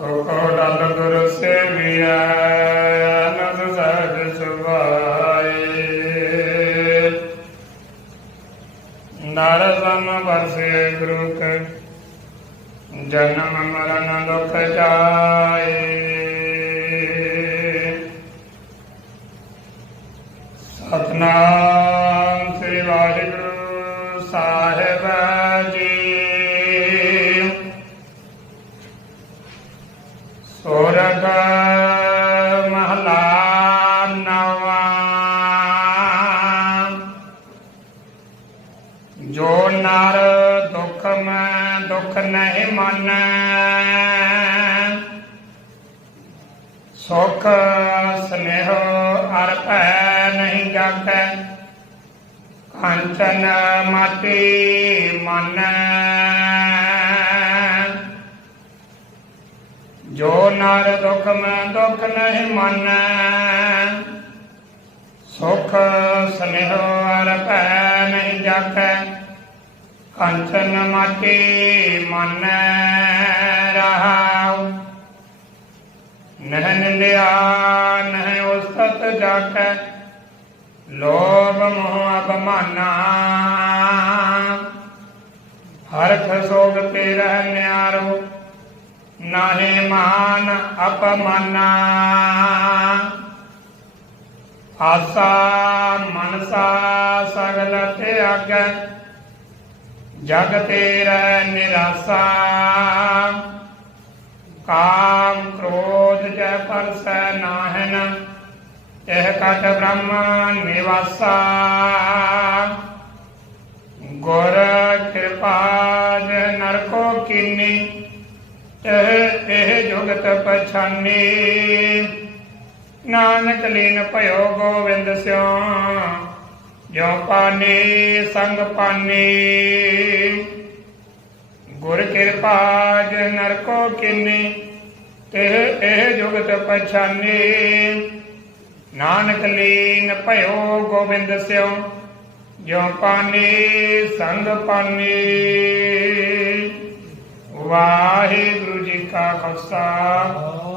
ਓਕੋ ਡਲ ਗੁਰ ਸੇਵੀਐ ਅਨੰਦ ਸਹਿਜ ਸੁਭਾਏ ਨਰ ਸਮ ਵਰਸੇ ਗੁਰੂ ਕੇ ਜਨਮ ਮਰਨ ਦੁਖ ਜਾਏ ਸਤਨਾਮ ਸ੍ਰੀ ਵਾਹਿਗੁਰੂ ਸਾਹਿਬ। ਸੋਰਠ ਮਹਲਾ ਨਵਾਂ ਜੋ ਨਰ ਦੁਖ ਮੈਂ ਦੁਖ ਨਹੀਂ ਮੰਨੈ, ਸੁਖ ਸਨੇਹ ਅਰ ਭੈ ਨਹੀਂ ਜਾਗੈ ਕੰਚਨ ਮਾਟੀ ਮੰਨੈ। ਨਰ ਦੁਖ ਮੈਂ ਦੁਖ ਨਹੀਂ ਮੰਨੈ ਸੁਖ ਸਨੇਹ ਅਰ ਭੈ ਨਹੀਂ ਜਾਗੈ ਕੰਚਨ ਮਾਟੀ ਮੰਨੈ ਰਹਾਉ ਨਹਿ ਨਿੰਦਿਆ ਨਹਿ ਉਸਤਤ ਜਾਕੈ ਲੋਭ ਮੋਹ ਅਪਮਾਨਾ ਹਰਖ ਸੋਗ ਤੇ ਰਹਿ ਨਿਆਰੋ ਨਾਹੀ ਮਾਨ ਅਪਮਾਨਾ। ਆਸਾ ਮਨਸਾ ਸਗਲ ਤਿਆਗੈ ਜਗ ਤੇਰਾ ਨਿਰਾਸਾ। ਕਾਮ ਕ੍ਰੋਧ ਜੈ ਪਰਸੈ ਨਾਹਨ, ਇਹ ਕਟ ਬ੍ਰਹਮ ਨਿਵਾਸਾ। ਗੁਰ ਕਿਰਪਾ ਜੈ ਨਰਕੋ ਕੀਨੀ ਇਹ ਇਹ ਜੁਗਤ ਪਛਾਨੀ। ਨਾਨਕ ਲੀਨ ਭਇਓ ਗੋਵਿੰਦ ਸਿਓ ਜੋ ਪਾਨੀ ਸੰਗ ਪਾਨੀ। ਗੁਰ ਕਿਰਪਾ ਜਿ ਨਰਕੋ ਕਿਨੀ, ਤੇ ਇਹ ਜੁਗਤ ਪਛਾਨੀ। ਨਾਨਕ ਲੀਨ ਭਇਓ ਗੋਬਿੰਦ ਸਿਓ ਜੋ ਪਾਨੀ ਸੰਗ ਪਾਨੀ। ਵਾਹਿਗੁਰੂ ਖਾਲਸਾ ਵਾਹਿਗੁਰੂ